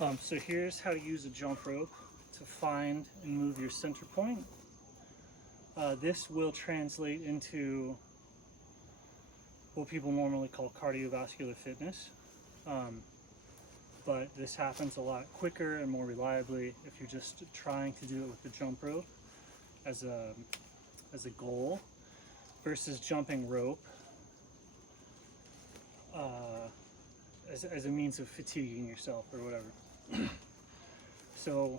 So here's how to use a jump rope to find and move your center point. This will translate into what people normally call cardiovascular fitness. But this happens a lot quicker and more reliably if you're just trying to do it with the jump rope as a goal versus jumping rope as a means of fatiguing yourself or whatever. So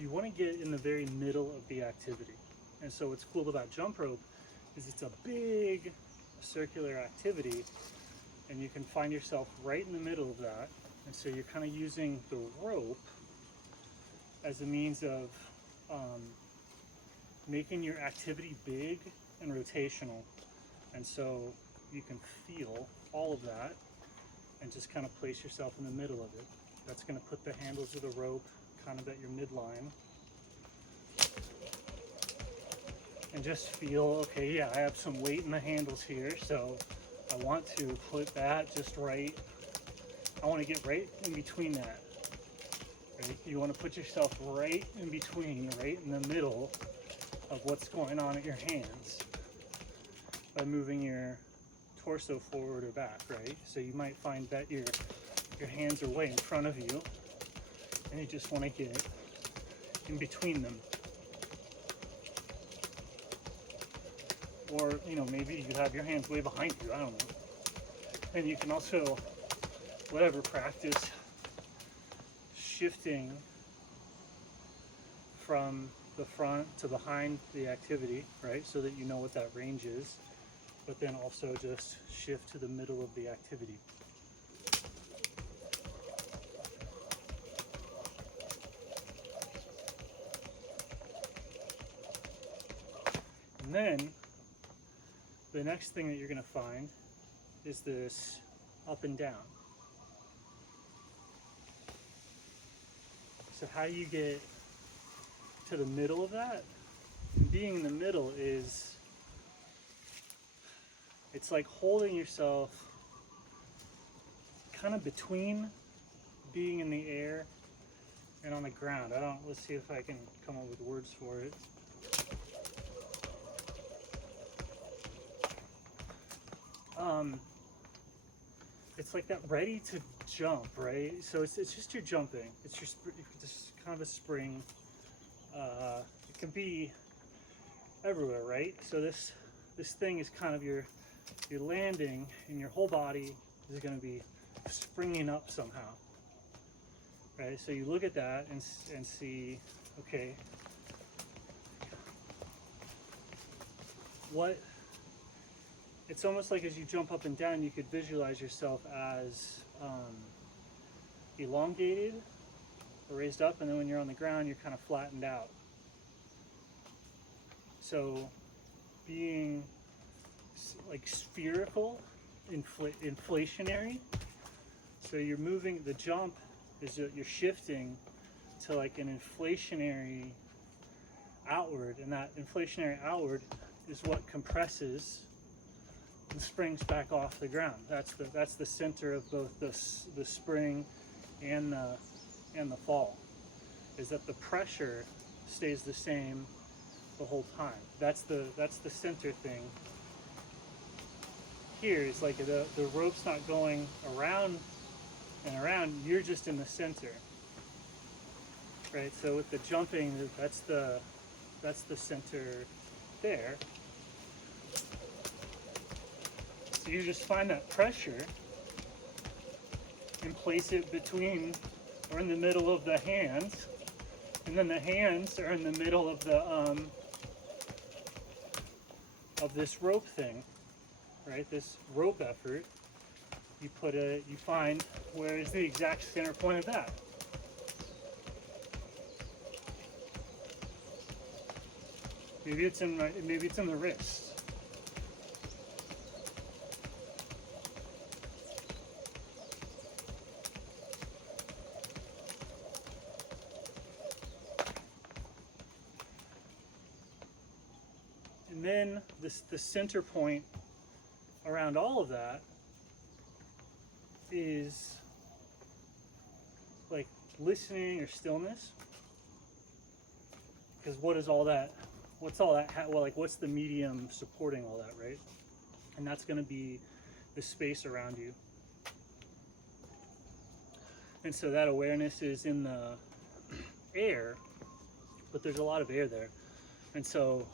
you want to get in the very middle of the activity. And so what's cool about jump rope is it's a big circular activity, and you can find yourself right in the middle of that. And so you're kind of using the rope as a means of making your activity big and rotational. And so you can feel all of that and just kind of place yourself in the middle of it. That's going to put the handles of the rope kind of at your midline. And just feel, okay, yeah, I have some weight in the handles here, so I want to put that just right. I want to get right in between that. Right? You want to put yourself right in between, right in the middle of what's going on at your hands by moving your torso forward or back, right? So you might find that your hands are way in front of you, and you just want to get in between them. Or, you know, maybe you have your hands way behind you, I don't know. And you can also, practice shifting from the front to behind the activity, right? So that you know what that range is, but then also just shift to the middle of the activity. And then the next thing that you're going to find is this up and down. So how you get to the middle of that, and being in the middle is, it's like holding yourself kind of between being in the air and on the ground. Let's see if I can come up with words for it. It's like that ready to jump, right? So it's just your jumping. It's just kind of a spring. It can be everywhere, right? So this thing is kind of your landing, and your whole body is going to be springing up somehow, right? So you look at that and see, okay, it's almost like as you jump up and down, you could visualize yourself as elongated or raised up, and then when you're on the ground, you're kind of flattened out. So being like spherical, inflationary. So you're moving, the jump is you're shifting to like an inflationary outward, and that inflationary outward is what compresses and springs back off the ground. That's the center of both the spring and the fall, is that the pressure stays the same the whole time. That's the center thing. Here it's like the rope's not going around and around, you're just in the center, right? So with the jumping, that's the center there. So you just find that pressure and place it between or in the middle of the hands, and then the hands are in the middle of the of this rope thing, right? This rope effort. You find where is the exact center point of that. Maybe it's in the wrist. And then the center point around all of that is like listening or stillness. Because what is all that? What's all that? Well, like what's the medium supporting all that, right? And that's going to be the space around you. And so that awareness is in the air, but there's a lot of air there. And so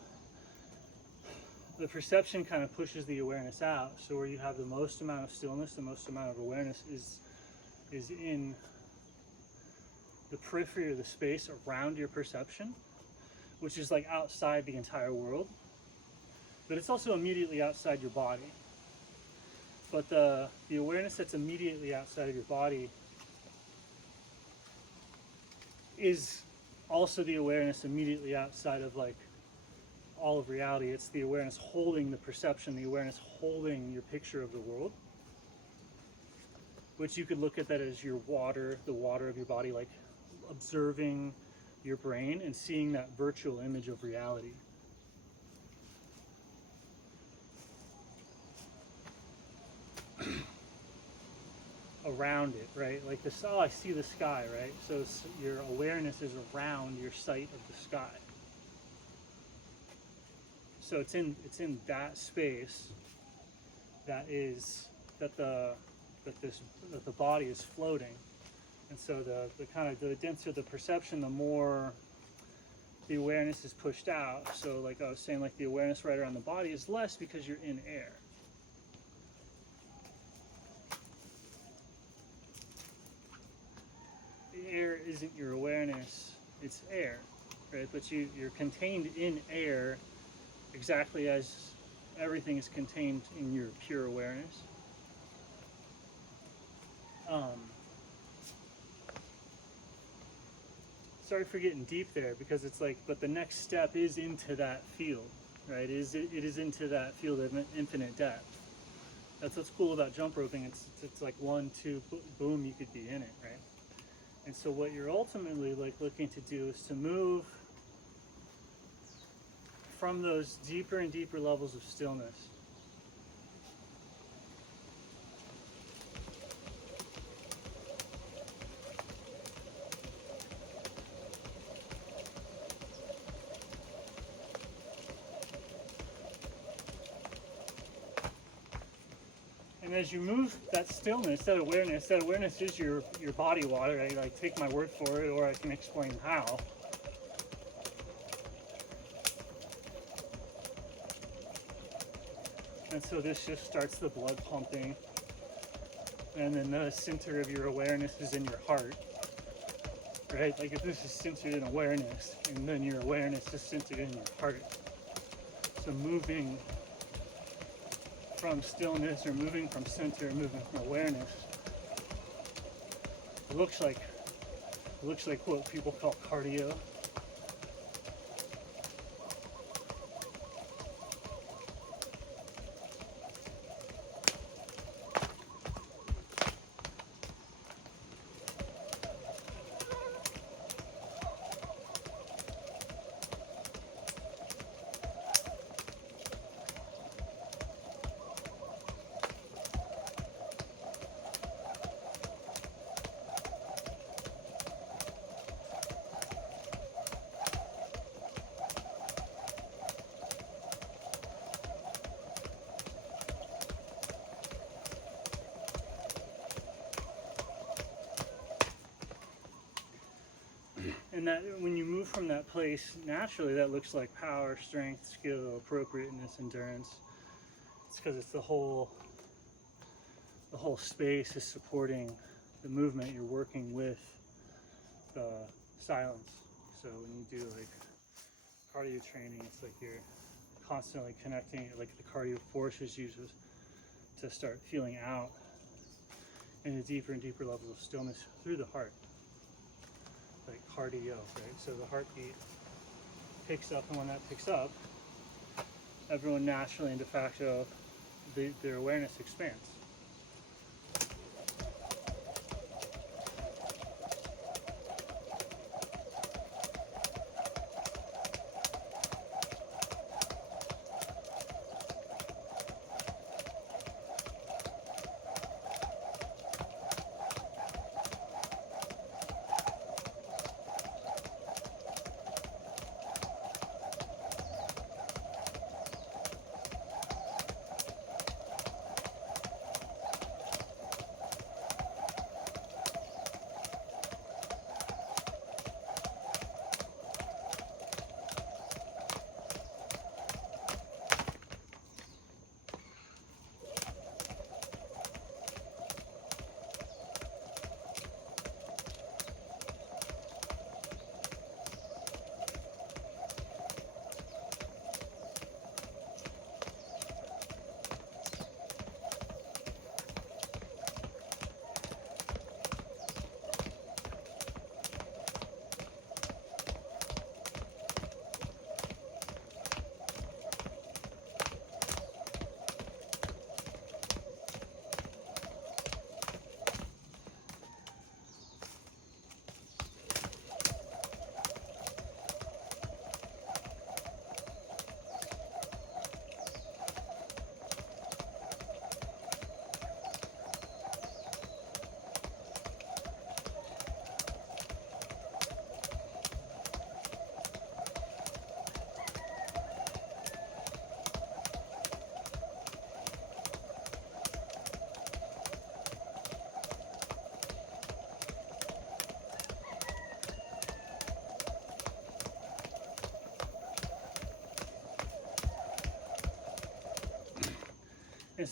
the perception kind of pushes the awareness out. So where you have the most amount of stillness, the most amount of awareness is in the periphery or the space around your perception, which is like outside the entire world. But it's also immediately outside your body. But the awareness that's immediately outside of your body is also the awareness immediately outside of like all of reality. It's the awareness holding the perception, the awareness holding your picture of the world, which you could look at that as your water, the water of your body, like observing your brain and seeing that virtual image of reality. Around it, right? Like this, oh, I see the sky, right? So your awareness is around your sight of the sky. So it's in that space that the body is floating. And so the kind of the denser the perception, the more the awareness is pushed out. So like I was saying, like the awareness right around the body is less because you're in air. The air isn't your awareness, it's air, right? But you're contained in air exactly as everything is contained in your pure awareness. Sorry for getting deep there, because it's like, but the next step is into that field, right? It is into that field of infinite depth. That's what's cool about jump roping. It's like 1, 2, boom, you could be in it, right? And so what you're ultimately like looking to do is to move from those deeper and deeper levels of stillness and as you move that stillness, that awareness is your body water. I like take my word for it, or I can explain how. And so this just starts the blood pumping. And then the center of your awareness is in your heart. Right? Like if this is centered in awareness, and then your awareness is centered in your heart. So moving from stillness, or moving from center, moving from awareness, it looks like what people call cardio. And that when you move from that place, naturally that looks like power, strength, skill, appropriateness, endurance. It's because it's the whole space is supporting the movement. You're working with the silence. So when you do like cardio training, it's like you're constantly connecting, like the cardio forces you to start feeling out into deeper and deeper levels of stillness through the heart. Like cardio, right? So the heartbeat picks up, and when that picks up, everyone naturally and de facto, their awareness expands.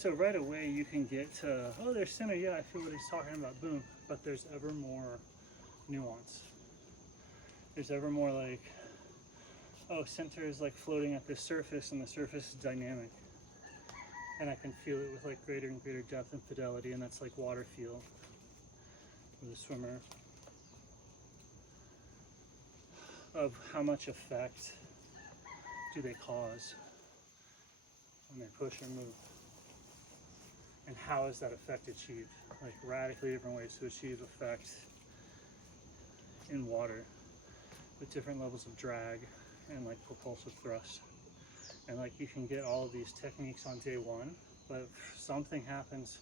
so right away you can get to, oh, there's center, yeah, I feel what he's talking about, boom. But there's ever more nuance. There's ever more like, oh, center is like floating at the surface and the surface is dynamic. And I can feel it with like greater and greater depth and fidelity, and that's like water feel with a swimmer. Of how much effect do they cause when they push or move? And how is that effect achieved? Like radically different ways to achieve effect in water with different levels of drag and like propulsive thrust. And like you can get all of these techniques on day one, but if something happens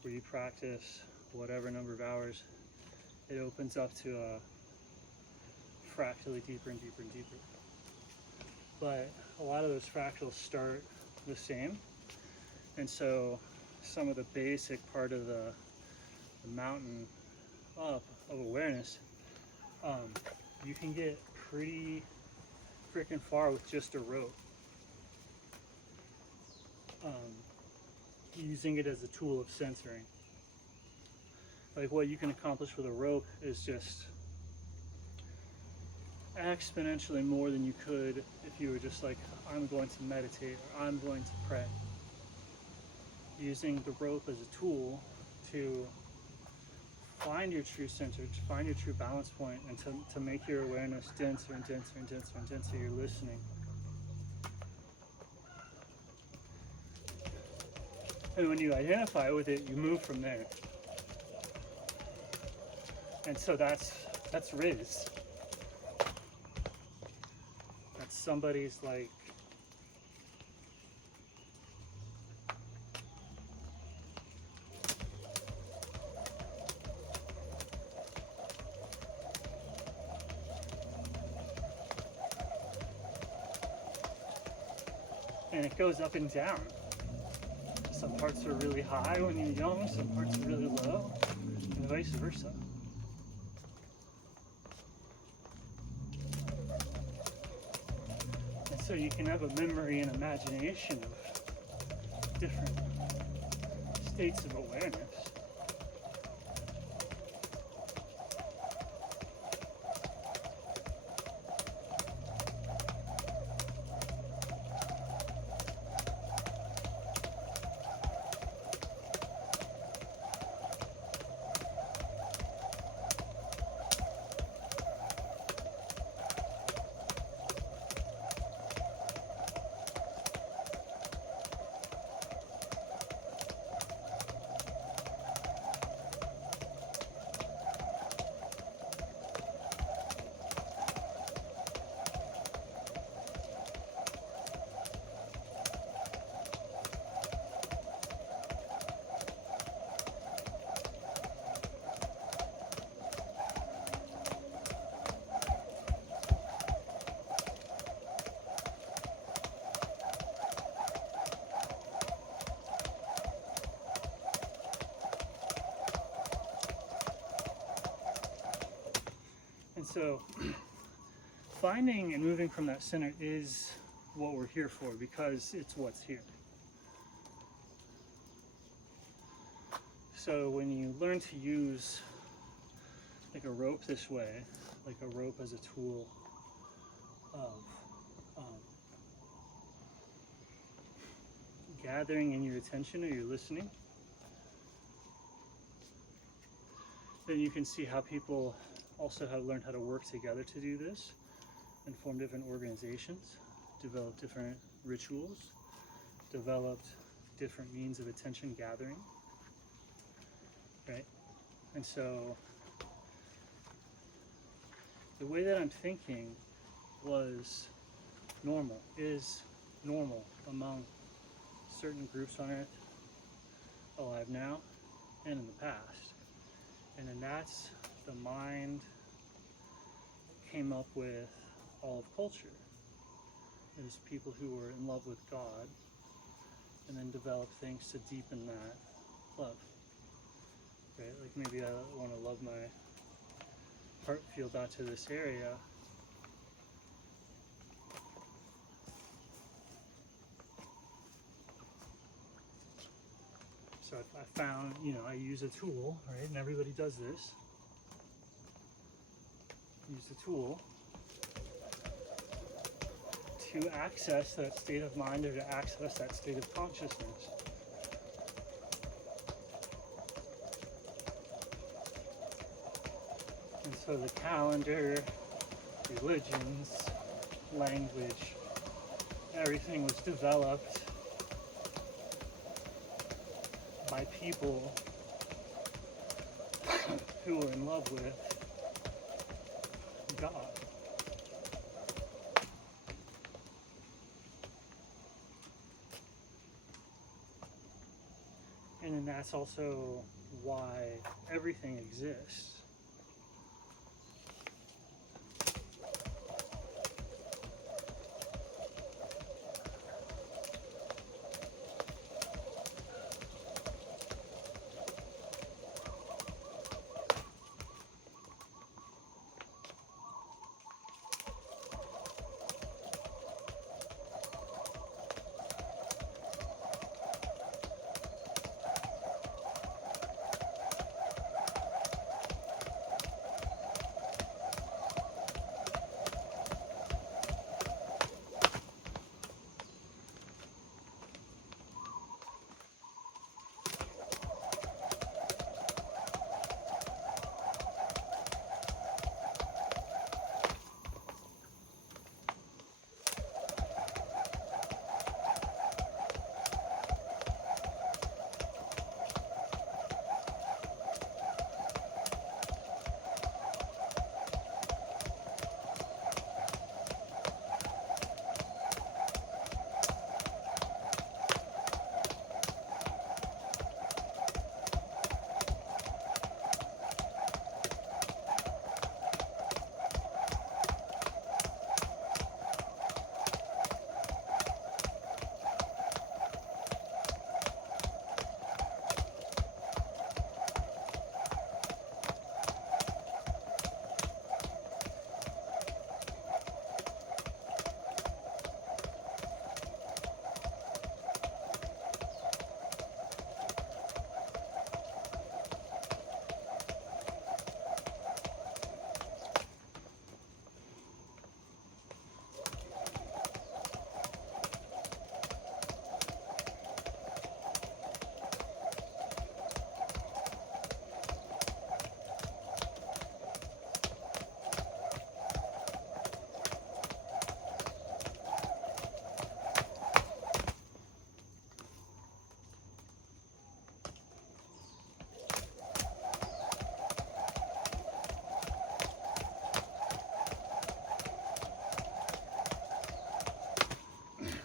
where you practice whatever number of hours, it opens up to a fractally deeper and deeper and deeper. But a lot of those fractals start the same, and so some of the basic part of the mountain up of awareness, you can get pretty freaking far with just a rope, using it as a tool of censoring. Like what you can accomplish with a rope is just exponentially more than you could if you were just like, I'm going to meditate or I'm going to pray. Using the rope as a tool to find your true center, to find your true balance point, and to make your awareness denser and denser and denser and denser. You're listening. And when you identify with it, you move from there. And so that's Riz. That's somebody's like and it goes up and down. Some parts are really high when you're young, some parts are really low, and vice versa. And so you can have a memory and imagination of different states of awareness. And so finding and moving from that center is what we're here for, because it's what's here. So when you learn to use like a rope this way, like a rope as a tool of gathering in your attention or your listening, then you can see how people also have learned how to work together to do this and form different organizations, develop different rituals, developed different means of attention gathering, right? And so the way that I'm thinking is normal among certain groups on Earth, alive now and in the past. And then that's the mind came up with all of culture. There's people who were in love with God and then developed things to deepen that love. Right? Like maybe I want to love my heart field out to this area. So I found, I use a tool, right? And everybody does this. Use the tool to access that state of mind or to access that state of consciousness. And so the calendar, religions, language, everything was developed by people who were in love with God. And then that's also why everything exists.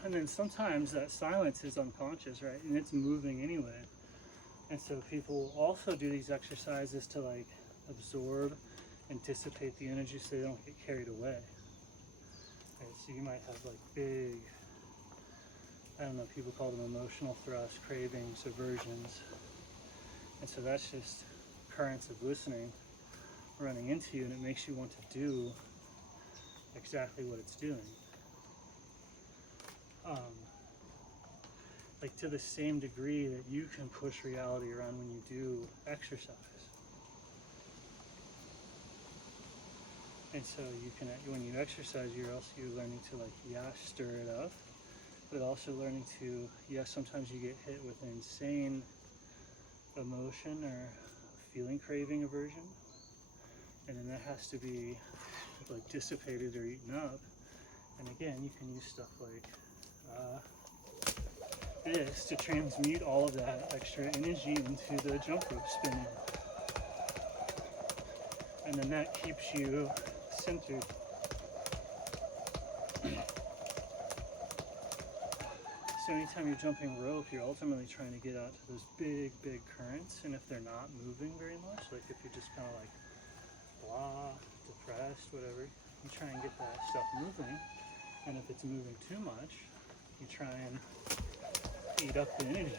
And then sometimes that silence is unconscious, right? And it's moving anyway. And so people also do these exercises to like absorb and dissipate the energy so they don't get carried away. Right? So you might have like big, I don't know, people call them emotional thrusts, cravings, aversions. And so that's just currents of listening running into you, and it makes you want to do exactly what it's doing. Like to the same degree that you can push reality around when you do exercise. And so you can, when you exercise, you're learning to like, stir it up, but also learning to, sometimes you get hit with insane emotion or feeling, craving, aversion, and then that has to be like dissipated or eaten up. And again, you can use stuff like this to transmute all of that extra energy into the jump rope spinning. And then that keeps you centered. So anytime you're jumping rope, you're ultimately trying to get out to those big, big currents. And if they're not moving very much, like if you're just kind of like blah, depressed, whatever, you try and get that stuff moving. And if it's moving too much, you try and eat up the energy.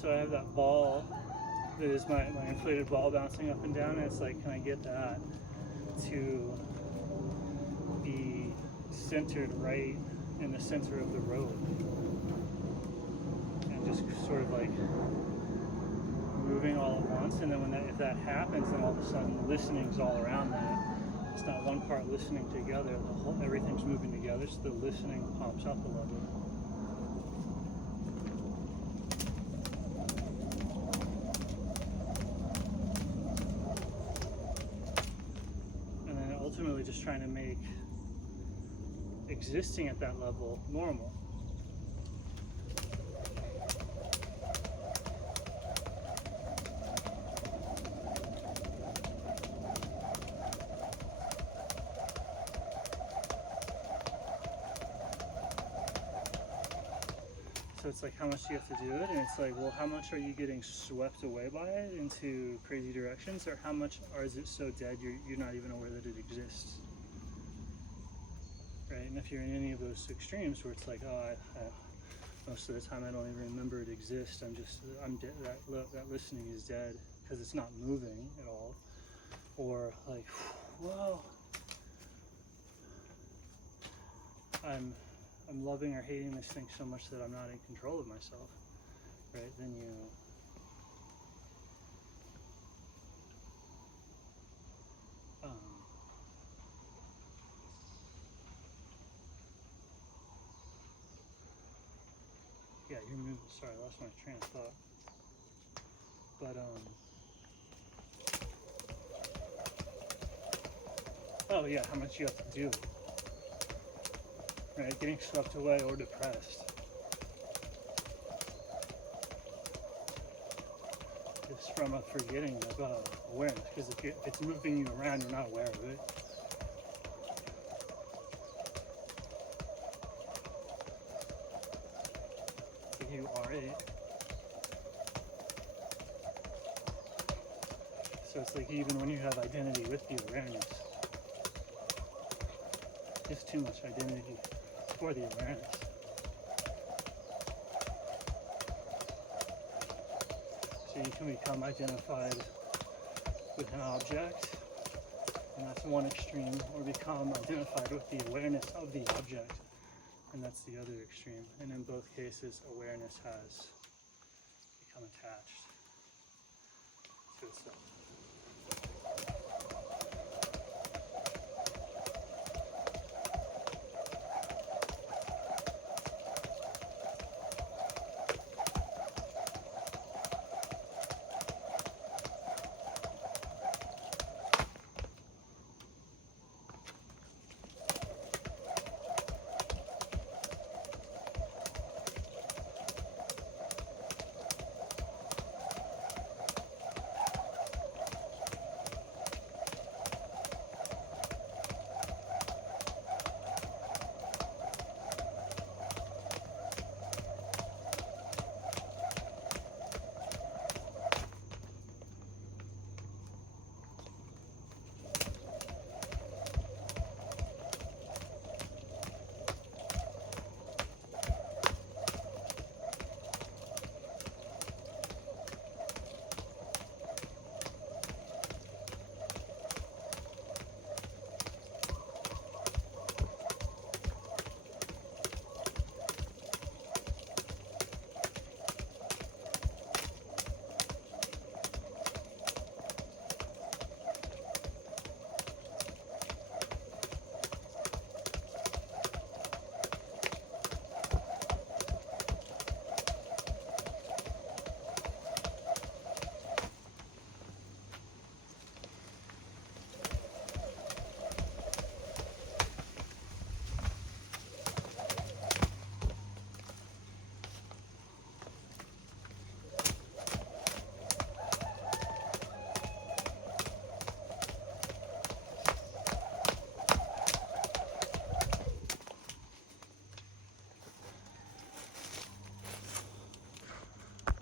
So I have that ball that is my inflated ball bouncing up and down, and it's like, can I get that to be centered right in the center of the road? And just sort of like moving all at once, and then if that happens, then all of a sudden listening's all around that. It's not one part listening together, everything's moving together, so the listening pops up a level. Ultimately just trying to make existing at that level normal. So it's like, how much do you have to do it? And it's like, well, how much are you getting swept away by it into crazy directions, or how much, or is it so dead you're not even aware that it exists? Right? And if you're in any of those extremes where it's like, oh, most of the time I don't even remember it exists. I'm dead. That listening is dead because it's not moving at all. Or like, whoa, I'm loving or hating this thing so much that I'm not in control of myself, right? Then yeah, you're moving. Sorry, I lost my train of thought. But oh yeah, how much you have to do, right? Getting swept away or depressed. It's from a forgetting of awareness, because if it's moving you around, you're not aware of it. But you are it. So it's like, even when you have identity with the awareness, there's too much identity for the awareness. So you can become identified with an object, and that's one extreme, or become identified with the awareness of the object, and that's the other extreme. And in both cases, awareness has become attached to itself.